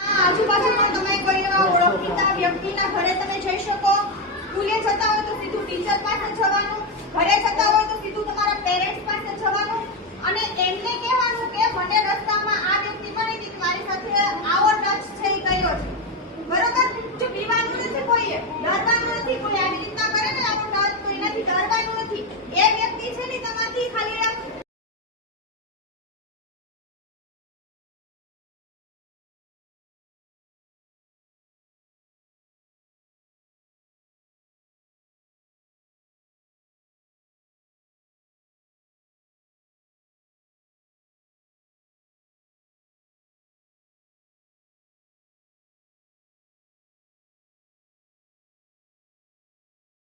આજુબાજુ પણ તમે કોઈ ઓળખીતા વ્યક્તિના ઘરે તમે જઈ શકો. સ્કૂલે જતા હોય તો સીધું ટીચર પાસે જવાનું, ઘરે જતા હોય તો સીધું તમારા પેરેન્ટ્સ પાસે જવાનું અને એમને કહેવાનું કે મને રસ્તામાં આ વ્યક્તિ મળી હતી, મારી સાથે આવો ટચ થઈ ગયો છે. બરોબર? જો પીવાનું નથી, કોઈએ ડરવાનું નથી, કોઈ આવી રીતના